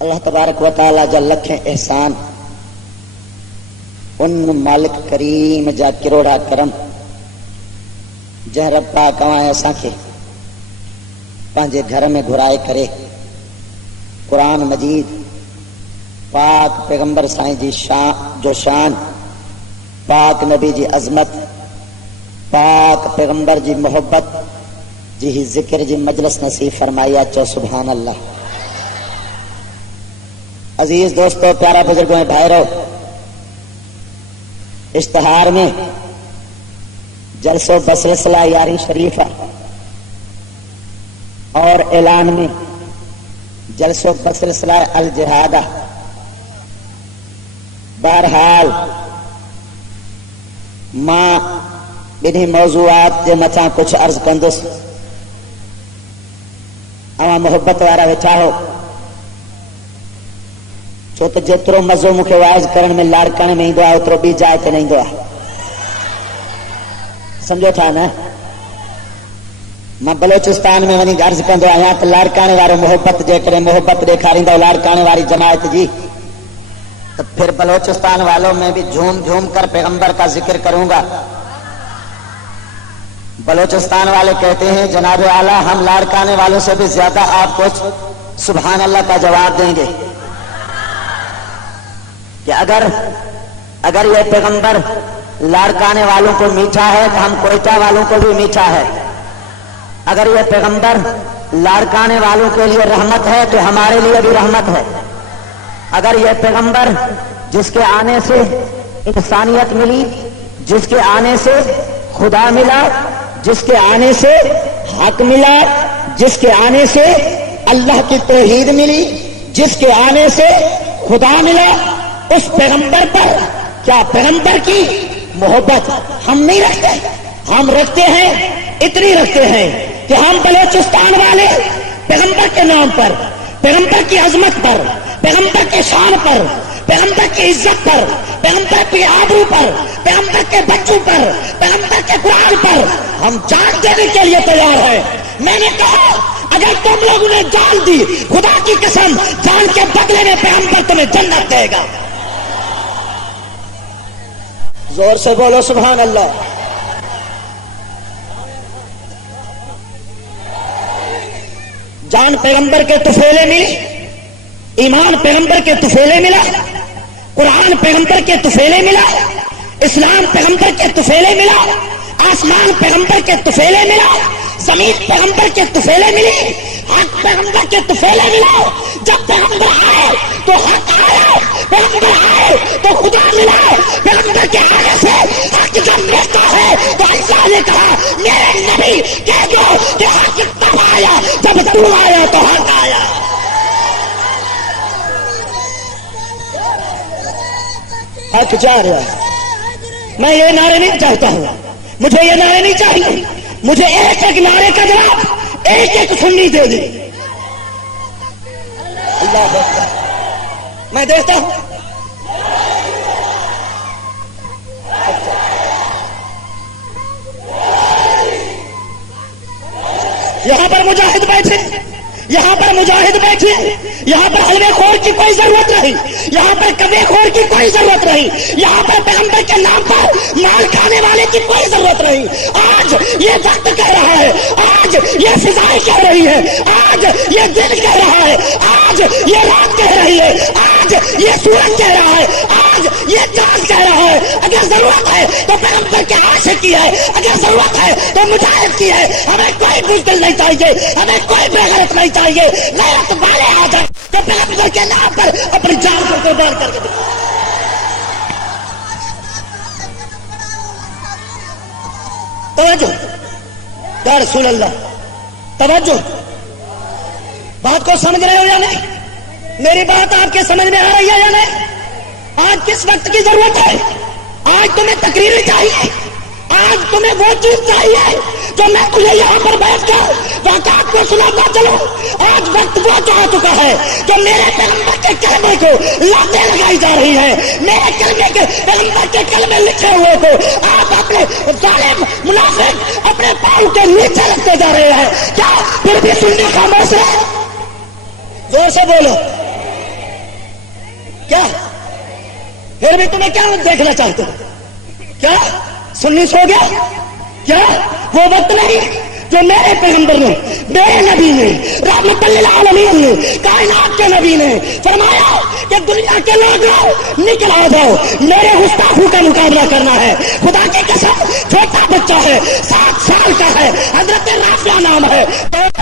اللہ تبارک و تعالی جا لکھیں احسان ان مالک کریم جا کروڑا کرم جہ رب پاک آئے اساں کے پانچے گھر میں گھرائے کرے قرآن مجید پاک پیغمبر سائیں جی شان جو شان پاک نبی جی عظمت پاک پیغمبر جی محبت جی ذکر جی مجلس نصیب فرمایا چو سبحان اللہ۔ عزیز دوستو، پیارا بزرگوں بھائیرو، اشتہار میں جلسوں بسلسلہ یاری شریفہ اور اعلان میں جلسوں بسلسلہ الجہادہ، بہرحال ماں انہیں موضوعات کے متاں کچھ عرض کندس۔ اواں محبت وارا ویٹھا ہو چھو تو جترو مزو مکھے واعظ کرن میں لاڑکانے میں ایندو آ اترو بی جائے تے نہیں دو آ، سمجھو تھا نا۔ میں بلوچستان میں ونی عرض کندو آیا تو لاڑکانے وارو محبت جے کرے محبت ڈیکھاریندا لاڑکانے واری جماعت جی، تو پھر بلوچستان والوں میں بھی جھوم جھوم کر پیغمبر کا ذکر کروں گا۔ بلوچستان والے کہتے ہیں جناب اعلیٰ ہم لاڑکانے والوں سے بھی زیادہ آپ کو سبحان اللہ کا جواب دیں گے کہ اگر یہ پیغمبر لاڑکانے والوں کو میٹھا ہے تو ہم کوئٹہ والوں کو بھی میٹھا ہے، اگر یہ پیغمبر لاڑکانے والوں کے لیے رحمت ہے تو ہمارے لیے بھی رحمت ہے، اگر یہ پیغمبر جس کے آنے سے انسانیت ملی، جس کے آنے سے خدا ملا، جس کے آنے سے حق ملا، جس کے آنے سے اللہ کی توحید ملی، جس کے آنے سے خدا ملا، اس پیغمبر پر کیا پیغمبر کی محبت ہم نہیں رکھتے؟ ہم رکھتے ہیں، اتنی رکھتے ہیں کہ ہم بلوچستان والے پیغمبر کے نام پر، پیغمبر کی عظمت پر، پیغمبر کے شان پر، پیغمبر کی عزت پر، پیغمبر کی آبرو پر، پیغمبر کے بچوں پر، پیغمبر کے قرآن پر ہم جان دینے کے لیے تیار ہیں۔ میں نے کہا اگر تم لوگوں نے جان دی، خدا کی قسم جان کے بدلے میں پیغمبر تمہیں جنت دے گا۔ زور سے بولو سبحان اللہ۔ جان پیغمبر کے طفیلے ملی، ایمان پیغمبر کے طفیلے ملا، قرآن پیغمبر کے طفیلے ملا، اسلام پیغمبر کے طفیلے ملا، آسمان پیغمبر کے طفیلے ملا، زمین پیغمبر کے طفیلے ملی، حق پیغمبر کے طفیلے ملا۔ جب پیغمبر آئے تو حق آیا، پیغمبر آئے تو خدا ملا، پیغمبر کے آنے سے حق جب ملتا ہے تو اللہ نے کہا میرے نبی کہہ دو کہ حق تب آیا جب تو آیا تو حق آیا۔ حق جا رہا ہے، میں یہ نعرے نہیں چاہتا ہوں، مجھے یہ نعرے نہیں چاہیے، مجھے ایک ایک نعرے کا جواب ایک ایک سنی دے دے۔ اللہ اکبر، میں دیکھتا ہوں یہاں پر مجاہد بیٹھے، یہاں پر مجاہد بیٹھے، یہاں پر حلوے خور کی کوئی ضرورت نہیں، یہاں پر کبے خور کی کوئی ضرورت نہیں، یہاں پر پیغمبر کے نام پر مال کھانے والے کی کوئی ضرورت نہیں۔ آج یہ وقت کہہ رہا ہے، آج یہ فضائیں کہہ رہی ہے، آج یہ دن کہہ رہا ہے، آج یہ رات کہہ رہی ہے، آج یہ سورج کہہ رہا ہے، آج یہ چاند کہہ رہا ہے۔ اگر ضرورت ہے تو پیغمبر کے عاشق کی ہے، اگر ضرورت ہے تو مجاہد کی ہے۔ ہمیں کوئی بزدل نہیں چاہیے، ہمیں کوئی بے غیرت نہیں چاہیے، غیرت والے آ جائیں تو پیغمبر کے نام پر اپنی جان کو قربان کر کے دیں۔ توجہ یا رسول اللہ، توجہ، بات کو سمجھ رہے ہو یا نہیں؟ میری بات آپ کے سمجھ میں آ رہی ہے یا نہیں؟ آج کس وقت کی ضرورت ہے؟ آج تمہیں تقریر چاہیے، آج تمہیں وہ چیز چاہیے جو میں تجھے یہاں پر بیٹھ کر واقعات کو سناتا چلوں۔ آج وقت وہ آ چکا ہے جو میرے پیغمبر کے کلمے کو لاتیں لگائی جا رہی ہے، میرے کلمے کے پیغمبر کے کلمے لکھے ہوئے کو آپ اپنے ظالم منافق اپنے پاؤں کے نیچے رکھتے جا رہے ہیں۔ کیا پھر بھی سننے خاموش ہے؟ زور سے بولو، کیا پھر بھی تمہیں کیا دیکھنا چاہتے ہو؟ کیا سنی سو گیا؟ کیا وہ وقت نہیں جو میرے پیغمبر نے، میرے نبی نے، رحمت للعالمین نے، کائنات کے نبی نے فرمایا کہ دنیا کے لوگوں نکل آ جاؤ، میرے گستاخوں کا مقابلہ کرنا ہے. خدا کی قسم چھوٹا بچہ ہے، 7 سال کا ہے، حضرت رافع نام ہے،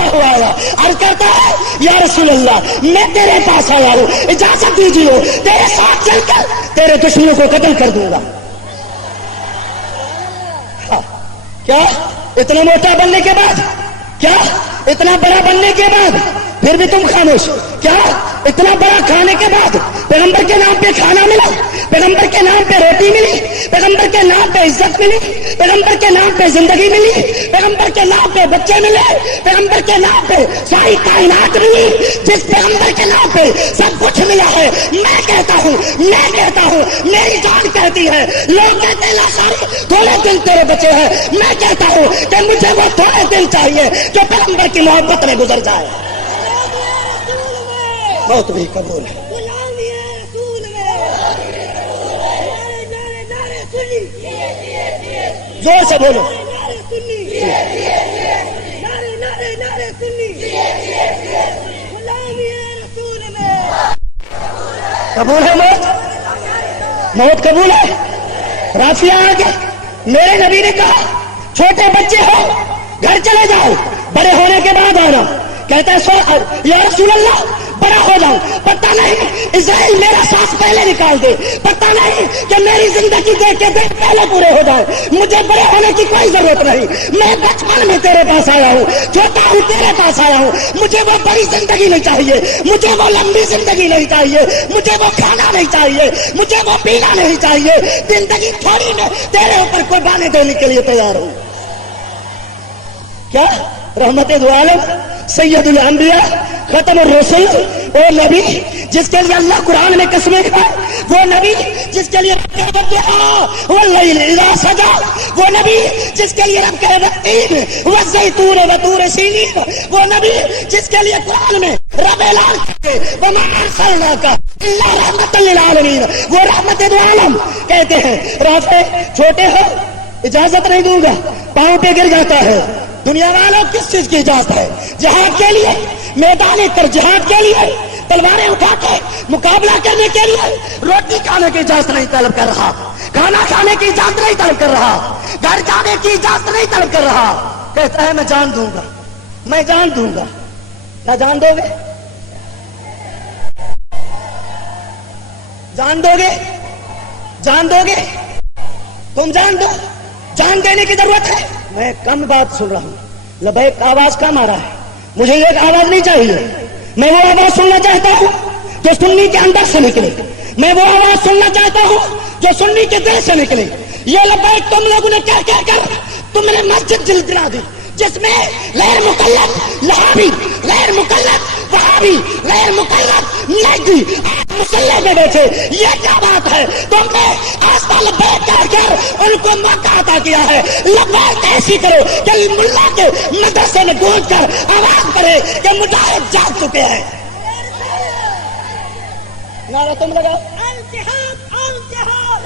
ہوا اور کہتا ہے یا رسول اللہ میں تیرے پاس آیا ہوں، اجازت دیجیے تیرے ساتھ چل کر تیرے دشمنوں کو قتل کر دوں گا. کیا اتنا موٹا بننے کے بعد، کیا اتنا بڑا بننے کے بعد پھر بھی تم خاموش؟ کیا اتنا بڑا کھانے کے بعد پیغمبر کے نام پہ کھانا ملا، پیغمبر کے نام پہ روٹی ملی، پیغمبر کے نام پہ عزت ملی، پیغمبر کے نام پہ زندگی ملی، پیغمبر کے نام پہ بچے ملے، پیغمبر کے نام پہ ساری کائنات ملی، جس پیغمبر کے نام پہ سب کچھ ملا ہے. میں کہتا ہوں میری جان کہتی ہے، لوگ کہتے ہیں سارے تھوڑے دن تیرے بچے ہیں، میں کہتا ہوں کہ مجھے وہ تھوڑے دن چاہیے جو پیغمبر کی محبت میں گزر جائے. بہت بھی قبول ہے. زور سے بولو. قبول ہے موت قبول ہے. رافعہ آگے میرے نبی نے کہا چھوٹے بچے ہو گھر چلے جاؤ، بڑے ہونے کے بعد آنا. کہتا ہے یا رسول اللہ بڑا ہو جاؤں، پتہ نہیں اسرائیل میرا سانس پہلے نکال دے، پتہ نہیں کہ میری زندگی دیکھ کے دن پہلے پورے ہو جائے، مجھے بڑے ہونے کی کوئی ضرورت نہیں، میں بچپن میں تیرے پاس آیا ہوں، چھوٹا ہوں تیرے پاس آیا ہوں، مجھے وہ بڑی زندگی نہیں چاہیے، مجھے وہ لمبی زندگی نہیں چاہیے، مجھے وہ کھانا نہیں چاہیے، مجھے وہ پینا نہیں چاہیے، زندگی تھوڑی میں تیرے اوپر قربانی دینے کے لیے تیار ہوں. کیا رحمت دو عالم سید الانبیاء ختم الرسل، وہ نبی جس کے لیے اللہ قرآن میں قسمیں کھائے، وہ نبی جس کے لیے واللیل اذا سجا، وہ نبی جس کے لیے رب کہے والتین والزیتون وطور سینین، وہ نبی جس کے لیے قرآن میں رب اعلان کرتے وما ارسلناک الا رحمۃ للعالمین، وہ رحمت دو عالم کہتے ہیں. رافع چھوٹے ہو اجازت نہیں دوں گا، پاؤں پہ گر جاتا ہے. دنیا والوں کس چیز کی اجازت ہے؟ جہاد کے لیے، میدان پر جہاد کے لیے تلواریں اٹھا کے مقابلہ کرنے کے لیے روٹی کھانے کی اجازت نہیں طلب کر رہا، کھانا کھانے کی اجازت نہیں طلب کر رہا، گھر جانے کی اجازت نہیں طلب کر رہا. کہتا ہے میں جان دوں گا، میں جان دوں گا. کیا جان دو گے؟ جان دو گے؟ جان دو گے؟ تم جان دو، جان دینے کی ضرورت ہے. میں کم بات سن رہا ہوں، لبیک آواز کم آ رہا ہے، مجھے یہ آواز نہیں چاہیے. میں وہ آواز سننا چاہتا ہوں جو سنی کے اندر سے نکلے، میں وہ آواز سننا چاہتا ہوں جو سنی کے دل سے نکلے. یہ لبیک تم لوگوں نے کیا کیا کر تم نے مسجد جلا دی جس میں غیر مکلف لہابی، غیر مکلف وہابی، غیر مکلف نجدی آپ مسلح میں بیٹھے. یہ کیا بات ہے؟ تم نے آستہ لبیک کہہ کر ان کو موقع عطا کیا ہے. لبیک ایسی کرو کہ ملا کے مدرسے میں گونج کر آواز کرے کہ مجاہد جاگ چکے ہیں. نعرہ تم لگا الجہاد الجہاد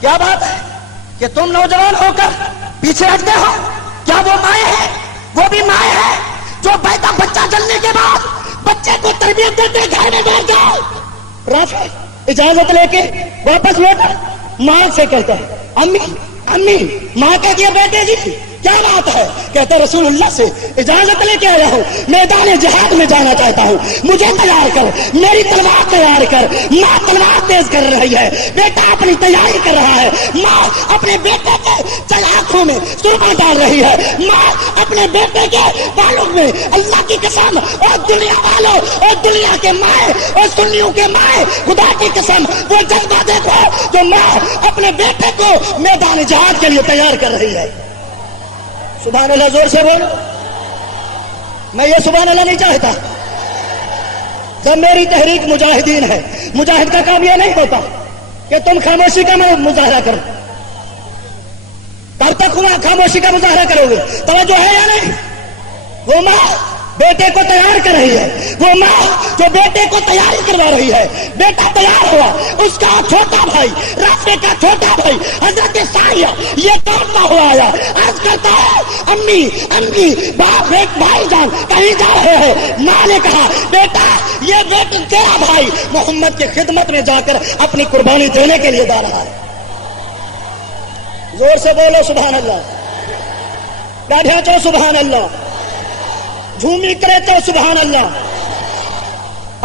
کیا بات ہے کہ تم نوجوان ہو کر پیچھے ہٹتے ہو؟ کیا وہ مائیں ہیں؟ وہ بھی مائیں ہیں جو پیدا بچہ جلنے کے بعد بچے کو تربیت دیتے گھر میں بیٹھ جاؤ. رافع اجازت لے کے واپس لوٹا، ماں سے کہتا ہے امی امی، ماں کہتی ہے بیٹے جی کیا بات ہے؟ کہتے رسول اللہ سے اجازت لے کے آیا ہوں، میدان جہاد میں جانا چاہتا ہوں، مجھے تیار کر، میری تلوار تیار کر. ماں تلوار تیز کر رہی ہے، بیٹا اپنی تیاری کر رہا ہے. ماں اپنے بیٹے کے چلاکوں میں سرما ڈال رہی ہے. ماں اپنے بیٹے کے بالوں میں، اللہ کی قسم اور دنیا والوں اور دنیا کے مائیں اور سنیوں کے مائیں، خدا کی قسم وہ جذبہ دیکھو جو ماں اپنے بیٹے کو میدان جہاد کے لیے تیار کر رہی ہے. سبحان اللہ، زور سے بولو. میں یہ سبحان اللہ نہیں چاہتا. جب میری تحریک مجاہدین ہے، مجاہد کا کام یہ نہیں ہوتا کہ تم خاموشی کا مظاہرہ کرو. کب تک وہاں خاموشی کا مظاہرہ کرو گے؟ توجہ ہے یا نہیں؟ وہ ماں بیٹے کو تیار کر رہی ہے، وہ ماں جو بیٹے کو تیاری کروا رہی ہے، بیٹا تیار ہوا، اس کا چھوٹا بھائی، رافع کا چھوٹا بھائی حضرت ساریہ یہ دوڑتا ہوا آیا، عرض کرتا ہے امی امی باپ ایک بھائی جان کہیں جا رہے ہیں۔ ماں نے کہا بیٹا یہ بیٹا تیرا بھائی محمد کی خدمت میں جا کر اپنی قربانی دینے کے لیے جا رہا ہے۔ زور سے بولو سبحان اللہ، بیٹھے چو سبحان اللہ، جھومی کرے تو سبحان اللہ۔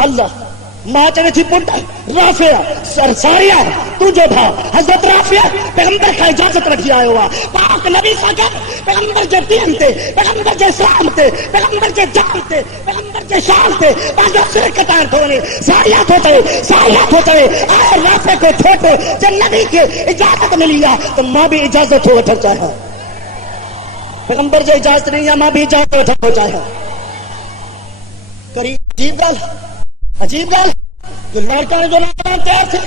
اللہ ماں چلے تھی پنڈا رافع ساریہ تو جو تھا حضرت رافع پیغمبر کا اجازت رکھی آئے ہوا پاک نبی ساکر پیغمبر کے دین تے، پیغمبر کے اسلام تے، پیغمبر کے جان تے، پیغمبر کے شان تے باجو سرکتار دھونے ساریات ہوتے آئے رافع کو چھوٹے جب نبی کے اجازت ملی تو ماں بھی اجازت ہو اٹھا چاہا، پیغمبر جو اجازت نہیں ہے ماں بھی اجازت ہو چاہے۔ عجیب گل جو لڑکا نے جو نوجوان تیار تھے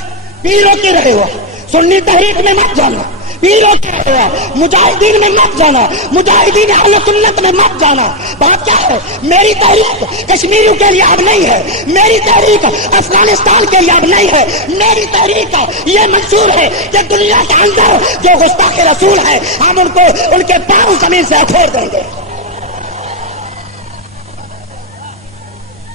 پیروں کے رہے ہوا، سنی تحریک میں مت جانا، پیروں کے رہے ہوا، مجاہدین میں مت جانا، مجاہدین اہل سنت میں مت جانا۔ بات کیا ہے؟ میری تحریک کشمیریوں کے لیے اب نہیں ہے، میری تحریک افغانستان کے لیے اب نہیں ہے، میری تحریک یہ منشور ہے کہ دنیا کے اندر جو گستاخ رسول ہے ہم ان کو ان کے پاؤں زمین سے پھوڑ دیں گے۔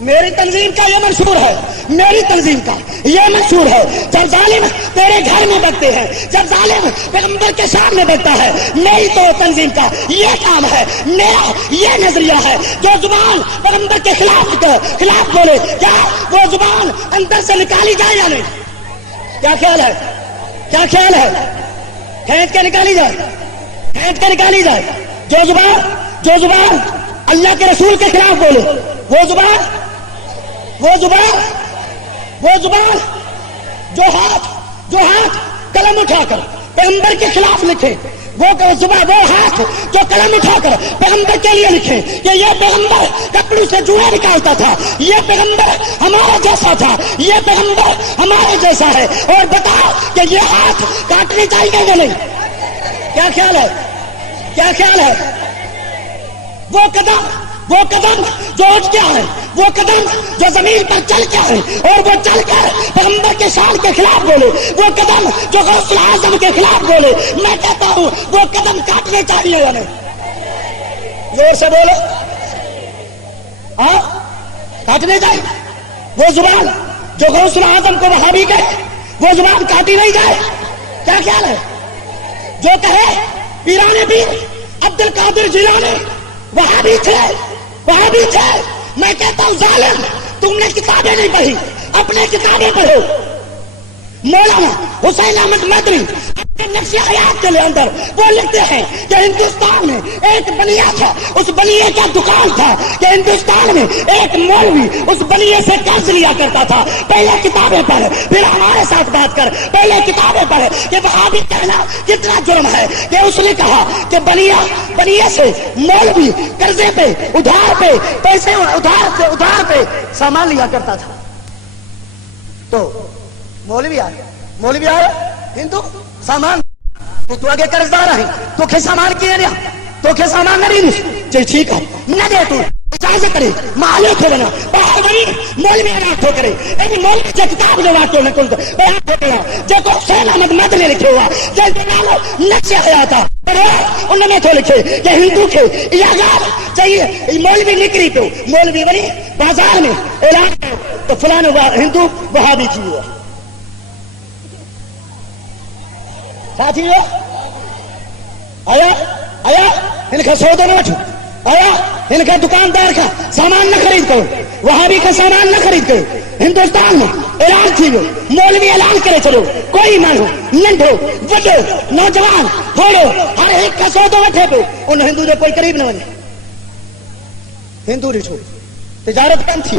میری تنظیم کا یہ منشور ہے، میری تنظیم کا یہ منشور ہے۔ جب ظالم تیرے گھر میں بکتے ہیں، جب ظالم پیغمبر کے سامنے بکتا ہے، میری تو تنظیم کا یہ کام ہے، میرا یہ نظریہ ہے۔ جو زبان پیغمبر کے خلاف بولے کیا وہ زبان اندر سے نکالی جائے یا نہیں؟ کیا خیال ہے؟ کیا خیال ہے؟ کھینچ کے نکالی جائے، کھینچ کے نکالی جائے۔ جو زبان اللہ کے رسول کے خلاف بولے وہ زبان جو ہاتھ قلم اٹھا کر پیغمبر کے خلاف لکھے، وہ ہاتھ جو قلم اٹھا کر پیغمبر کے لیے لکھے کہ یہ پیغمبر کپڑوں سے جوڑے نکالتا تھا، یہ پیغمبر ہمارا جیسا تھا، یہ پیغمبر ہمارے جیسا ہے، اور بتاؤ کہ یہ ہاتھ کاٹنے چاہیے یا نہیں؟ کیا خیال ہے؟ کیا خیال ہے؟ وہ قدم جو اٹھ گیا ہے، وہ قدم جو زمین پر چل کے ہے اور وہ چل کر پیغمبر کے شان کے خلاف بولے، وہ قدم جو غوث اعظم کے خلاف بولے، میں کہتا ہوں وہ قدم کاٹنے چاہیے یا نہیں؟ زور سے بولو، ہاں کاٹنے چاہیے۔ وہ زبان جو غوث اعظم کو وہابی کہے وہ زبان کاٹی نہیں جائے؟ کیا خیال ہے؟ جو کہے پیرانے پیر عبد القادر جیلانی وہابی تھے، میں کہتا ہوں ظالم تم نے کتابیں نہیں پڑھی، اپنے کتابیں پڑھو۔ مولانا حسین احمد مدنی اپنے نقش حیات کے اندر وہ لکھتے ہیں کہ ہندوستان میں ایک بنیا تھا، اس بنیے کا دکان تھا کہ ہندوستان میں ایک مولوی اس بنیے سے قرض لیا کرتا تھا۔ پہلے کتابیں پڑھ پھر ہمارے ساتھ بات کر، پہلے کتابیں پڑھ کہ وہابی کہنا کتنا جرم ہے کہ اس نے کہا کہ بنیے سے مولوی قرضے پہ ادھار پہ پیسے ادھار پہ سامان لیا کرتا تھا۔ تو مولوی آیا ہندو سامان تو آگے قرض دار ہے تو کے سامان کیے نیا تو کے سامان نہیں جی ٹھیک ہے نہ دے تو اجازت کرے مالے کو بنا باہر بنی مولوی رات ہو کرے ایک مولوی سے کتاب جو بات کرنے کو بیان ہو گیا جو کو حسین احمد مدنی لکھے ہوا جیسے نالو نقش حیات پڑھو انہوں نے تو لکھے کہ ہندو کے اجازت چاہیے مولوی نکری پہ مولوی بنی بازار میں اعلان تو فلان ہندو وہابی کی ہوا ساتھی آیا ان کا سودا نہ اٹھو آیا ان کا دکاندار کا سامان نہ خرید کرو وہابی کا سامان نہ خرید کرو ہندوستان میں اعلان تھی مولوی اعلان کرے چلو کوئی نہ ہو ننڈو وڈو نوجوان تھوڑو ہر ایک کا سودا اٹھے پہ ان ہندو نے کوئی قریب نہ بنے ہندو ریٹھو تجارت بند تھی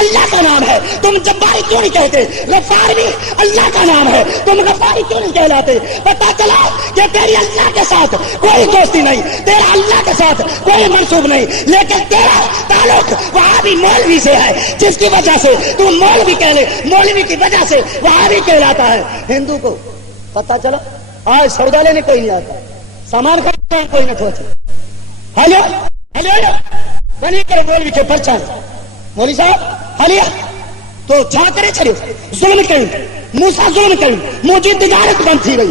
اللہ کا نام ہے. تم جباری کیوں نہیں کہتے؟ غفار بھی اللہ کا نام ہے, تم غفاری کیوں نہیں کہلاتے؟ پتا چلا کہ تیری اللہ کے ساتھ کوئی دوستی نہیں, تیرا اللہ کے ساتھ کوئی منسوب نہیں, لیکن تیرا تعلق وہابی مولوی سے ہے, جس کی وجہ سے تو مولوی کہہ لے, مولوی کی وجہ سے وہابی کہلاتا ہے. ہندو کو پتا چلا آج سودا لینے کوئی نہیں آتا, سامان خریدنے کوئی نہ پہنچے. ہلو ہلو بنی کرے مولوی کے پرچار, مولوی صاحب ہلیا تو چھا کرے چھڑے ظلم کریں, موسا ظلم کریں, مجھے تجارت بند تھی گئی,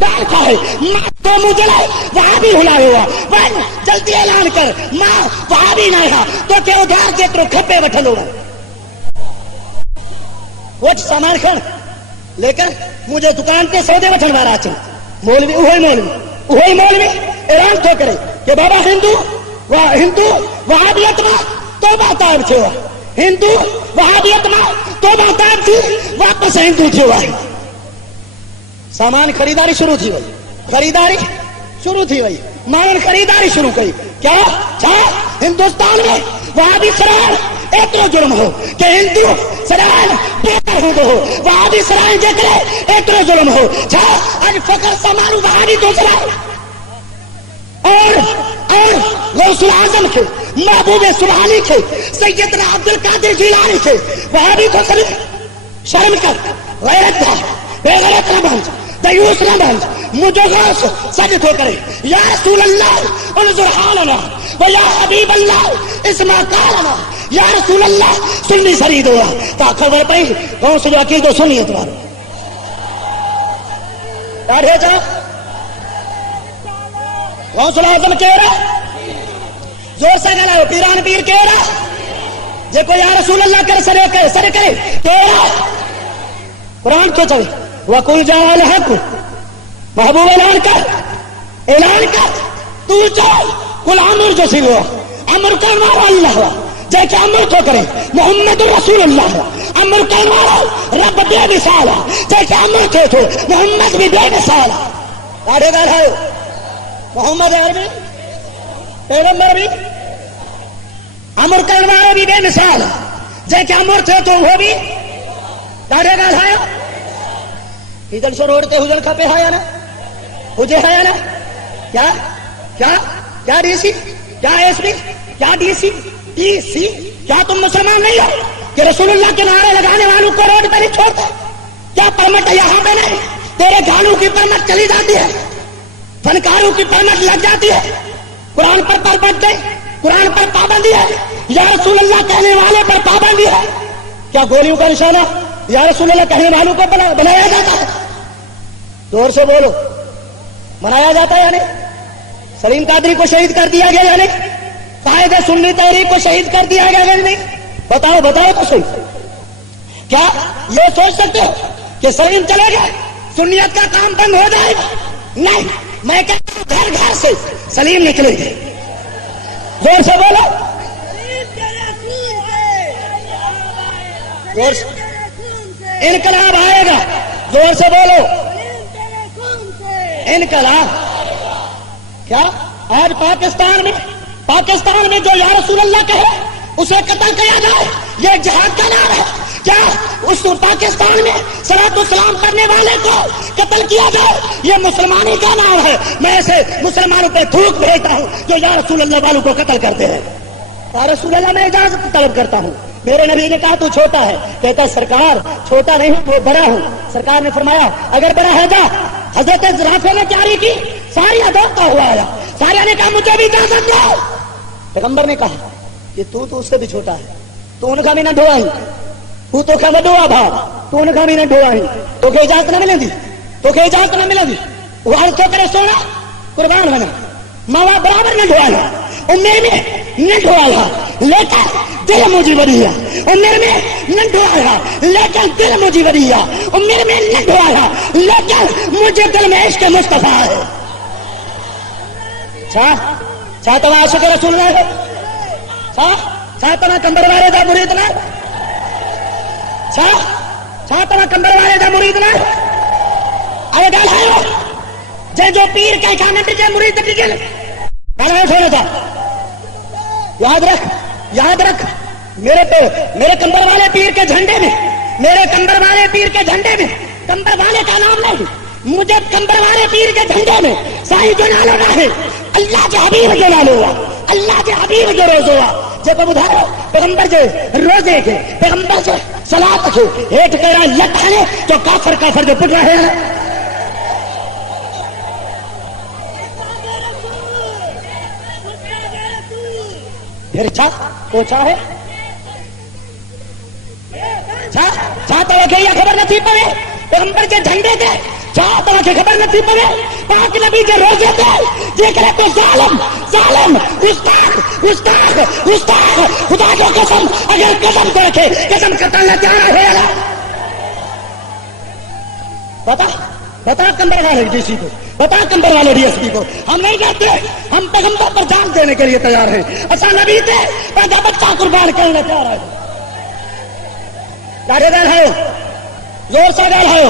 ڈال کھائے تو مجھے لائے وہاں بھی ہلا ہوا. بھائی جلدی اعلان کر, ماں وہاں بھی نہ رہا تو کہ ادھار کے تر کھپے وٹھل ہوگا وہ سامان کھڑ, لیکن مجھے دکان کے سودے وٹھن وارا چاہیے. مولوی وہی مولوی اعلان تو کرے کہ بابا ہندو وہابیت میں توبہ طائب تھے, ہندو وہابیت میں توبہ طائب تھی, واپس ہندو تھے. سامان خریداری شروع تھی وئی, خریداری شروع تھی وئی, مان خریداری شروع کی. کیا چھا ہندوستان میں وہابی سرائن ایترو جرم ہو کہ ہندو سرائن بہتر ہو, وہابی سرائن جے کرے ایترو جرم ہو. چھا اج فقر سامانو وہابی تو سرائن اور غوث الاعظم کے, محبوب سبحانی کے, سیدنا عبد القادر جیلانی کے وہابی کو کرے. شرم کر, غیرت دار, بے غیرت نہ بن, دیوس نہ بن, مجھے غوث سجد ہو کرے. یا رسول اللہ انظر حالنا و یا حبیب اللہ اسمع قالنا, یا رسول اللہ سنی شرید ہوا تا خبر پئی غوث جو عقیدو سنی اتوار ڈاڑھے جا غوث الاعظم کہہ رہا, زور سے گلا پیران پیر کہہ رہا, جے کو یا رسول اللہ کر سر کرے کہہ رہا. قرآن کو چل وقل جاء الحق, محبوب اعلان کر تو چل کل امر جو سی ہوا, امر کرنے والا اللہ ہوا, جے کہ امر تو کرے محمد رسول اللہ ہوا, امر کرنے والا رب بے مثال ہے, جے کہ امر تو محمد بھی بے مثال ہے. آڑے گا ہے محمد عربی پیغمبر بھی امر کرنے والا بھی بے مثال ہے, جے کہ امر تھے تو وہ بھی ڈاڑھے گا ہے. ادھر سے روڈ تے حجل کھپے ہے نا, مجھے ہے نا, کیا کیا کیا ڈی سی, کیا ایس پی, کیا ڈی سی, کیا تم مسلمان نہیں ہو کہ رسول اللہ کے نعرے لگانے والوں کو روڈ پر ہی چھوڑتے؟ کیا پرمٹ یہاں پہ نہیں, تیرے گانوں کی پرمٹ چلی جاتی ہے, فنکاروں کی پرمٹ لگ جاتی ہے, قرآن پر پرمٹ نہیں, قرآن پر پابندی ہے, یا رسول اللہ کہنے والے پر پابندی ہے. کیا گولیوں کا نشانہ یا رسول اللہ کہنے والوں کو بنایا جاتا ہے؟ زور سے بولو, بنایا جاتا ہے یا نہیں؟ سلیم قادری کو شہید کر دیا گیا یا نہیں؟ قائد سنی تحریک کو شہید کر دیا گیا یا نہیں؟ بتاؤ تو صحیح. کیا یہ سوچ سکتے ہو کہ سلیم چلے گئے سنیت کا کام بند ہو جائے گا؟ نہیں, میں کہتا ہوں گھر گھر سے سلیم نکلیں گے. زور سے بولو, زور سے, انقلاب آئے گا. زور سے بولو, انقلاب. کیا آج پاکستان میں جو یا رسول اللہ کہے اسے قتل کیا جائے, یہ جہاد کا نام ہے. کیا اس پاکستان میں صلاۃ السلام کرنے والے کو قتل کیا جائے, یہ مسلمانی کا نام ہے. میں ایسے مسلمانوں پہ تھوک بھیجتا ہوں جو یا رسول اللہ والوں کو قتل کرتے ہیں. یا رسول اللہ میں اجازت طلب کرتا ہوں. میرے نبی نے کہا تو چھوٹا ہے, کہتا سرکار چھوٹا نہیں ہوں, وہ بڑا ہوں. سرکار نے فرمایا اگر بڑا ہے جا. حضرت زرافے نے کیاری کی, ساری دوڑتا ہوا آیا, سارے نے کہا مجھے بھی اجازت دو. پیغمبر نے کہا کہ تو اس سے بھی چھوٹا ہے, تو ان کا بھی نہ ڈھوا ہی, تو کیا ڈوا بھا, تو ان کا بھی نہ ڈھوا ہی, تو کہ اجازت نہ ملے دی, تو کہ اجازت نہ ملے دی. وہ تو کرے سونا قربان بنا, ماں برابر نہ ڈھوایا, عمر میں نہ ڈھوایا لیکن دل مجھے بڑھیا, عمر میں نہ ڈھوایا لیکن دل مجھے بڑھیا, عمر میں نہ ڈھوایا لیکن مجھے دل میں عشق مصطفیٰ ہے. چھا تو عاشق رسول اللہ ہے, چھا تو کمبر والے دا مرید نہ, چھا تو کمبر والے دا مرید نہ. آئے گل ہے جے جو پیر کے کھانے ٹکے مرید ٹکے گل چھوڑے تھا یاد رکھ میرے کمبر والے پیر کے جھنڈے میں، میرے کمبر والے پیر کے جھنڈے میں، کمبر والے کا نام نہیں، مجھے کمبر والے پیر کے جھنڈے میں سائی جو نالو نہ ہے، اللہ کے حبیب جو نالو ہوا، اللہ کے حبیب جو روز ہوا، جب بدھاؤ پیغمبر جو روزے کے، پیغمبر جو صلاۃ کے ایک تیرا لٹانے تو کافر جو پٹ رہے ہیں. پھر پوچھا ہے خبر نہ تھی پڑے پیغمبر کے جھنڈے کے، کی خبر نہ تھی پڑے پاک نبی کے روزے تھے، دیکھ رہے تو ظالم گستاخ خدا کو قسم، اگر قسم کو رکھے قسم کٹانا چاہ رہے ہیں. بتا کمبر والے ڈی سی کو، بتا کمبر والے ڈی ایس پی کو، ہم نہیں جاتے، ہم پیغمبر پر جان دینے کے لیے تیار ہیں. ایسا نبی تھے پیدا بچہ قربان کرنے تیار ہے. گاڑی گال ہے زور سے گال ہے،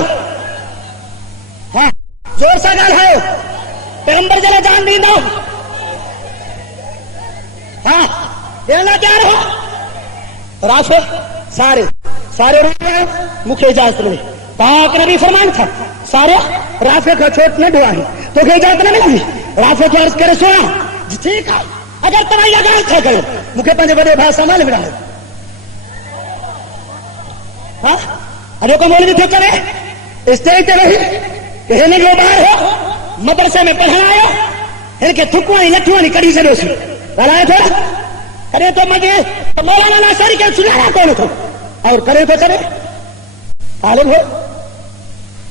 ہاں زور سے گال ہے، پیغمبر جلا جان دی دو، ہاں دینا تیار ہو. راشو سارے مکھ اجازت ملی، پاک نبی فرمان تھا سارے رافع کو چھوٹ نہ ڈوائیں تو کہ اجازت نہ ملے. رافع کو عرض کرے سونا ٹھیک ہے اگر تمہاری اگاز تھا کرو مکھے پنجے بڑے بھا سنبھال بڑا ہے. ہاں ارے کو مولوی تھے کرے اسٹیج پہ رہی کہنے کے باہر ہو مدرسے میں پڑھنا آیا ان کے تھکوانی لٹھوانی کڑی سے روسی بلائے تھوڑا کرے تو مجھے تو مولانا ناصری کے سنانا کون تھا اور کرے تو کرے عالم ہو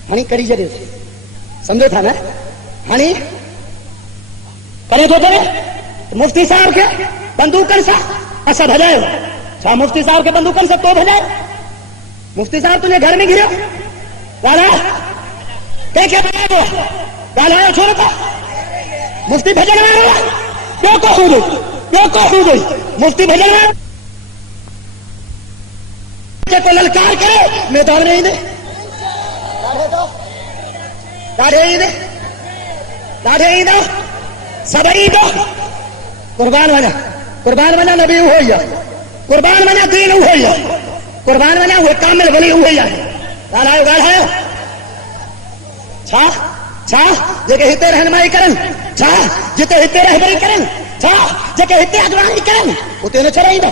ہنی کڑی سے روسی سمجھو تھا نا ہنی کرے تو کرے مفتی صاحب کے بندوقن سے ایسا بھجائے ہو مفتی صاحب کے بندوقن سے تو بھجائے. مفتی صاحب تجھے گھر میں گرے گالا کیا بنایا وہ گالا چھوڑا تھا مفتی بھجن میں کیوں کو گئی مفتی بھجن میں کو للکار کرے میدان نہیں دے داڑھے دو سبئی دو قربان بنا نبی ہوئی قربان بنا دین ہوئی قربان بنا ہوئے کامل ولی ہوئی گاڑھائے چھا جگہ ہتے رہنمائی کرن چھا جتے ہتے رہبری کرن چھا جگہ ہتے اگوانی کرن اتے نہ چڑھائی دا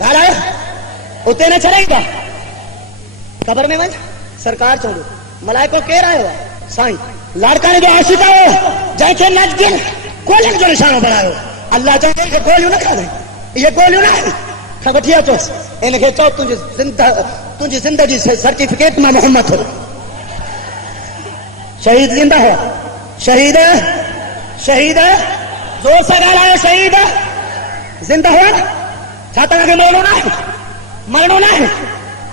گاڑھائے اتے نہ چڑھائی دا. قبر میں ونج سرکار چوڑو ملائکو کہہ رہے ہو سائیں لاڑکانے جو عاشقہ ہو جائے کے نج دن کولن جو نشانوں بنائے ہو اللہ چاہتے کہ گولیوں نہ کھا دیں یہ گولیوں نہ کھبٹیا تو ان کے چو تجھے زندگی سے سرٹیفکیٹ میں محمد ہو شہید زندہ ہے شہید زور سے گالا ہے شہید زندہ ہوا چھاتا کہ مرنو نہ ہے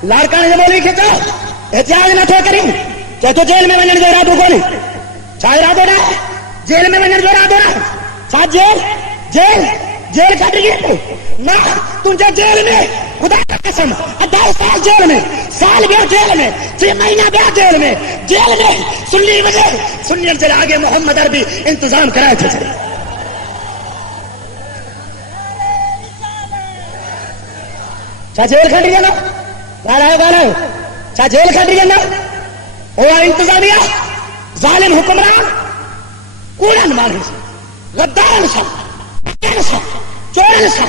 لاڑکا نے بولی کہ احتیاط نہ تھو کریں کہ تو جیل میں ونجن جو ارادو کونی چھا ارادو نہ جیل میں ونجن جو ارادو نہ چھا جیل کٹ گئی نہ تجھے جیل میں خدا کا قسم 28 سال جیل میں سال گیا جیل میں 6 مہینہ گیا جیل میں سنی وجہ سنی سے آگے محمد عربی انتظام کرائے تھے چھا جیل کھٹ گیا نا گالا چھا جیل کھٹ گیا نا وہ انتظامیہ ظالم حکمران کوڑن مارے غدارن سا چورن سا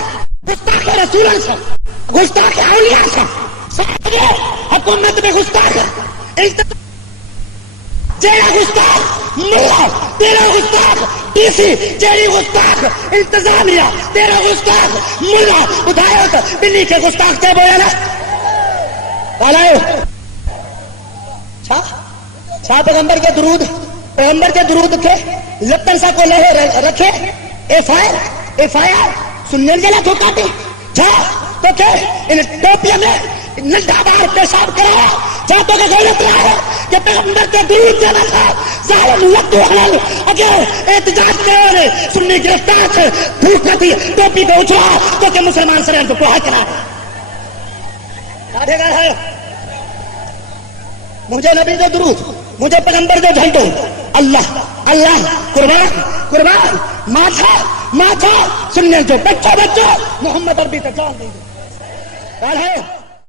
گستاخ رسولن سا گستاخ اولیاء سا حکومت میں گستاخ تیرا گستاخ ملا تیرا گستاخ ڈی سی تیری گستاخ انتظامیہ تیرا گستاخ ملا ادھائے تو بلی کے گستاخ تے بویا نا بھالائے چھا پیغمبر کے درود کے لطن سا کو لہے رکھے ایف آئی آر سننے جلا تو کاٹے چھا تو کہ ان ٹوپیا میں ننڈا بار پیشاب کرایا چاہتوں کے غیرت رہا ہے کہ پیغمبر کے درود دینا تھا ظالم لطو حلال اگر احتجاج کرے سنی گرفتار سے دھوپ کرتی ٹوپی پہ اچھلا تو کہ مسلمان سرین کو پڑھا کرا کاٹے گا ہے مجھے نبی دے درود مجھے پیغمبر دے جھنڈوں اللہ قربان ماتھا ماں تھا، سننے جو بچہ محمد عربی تک جان دیں گے.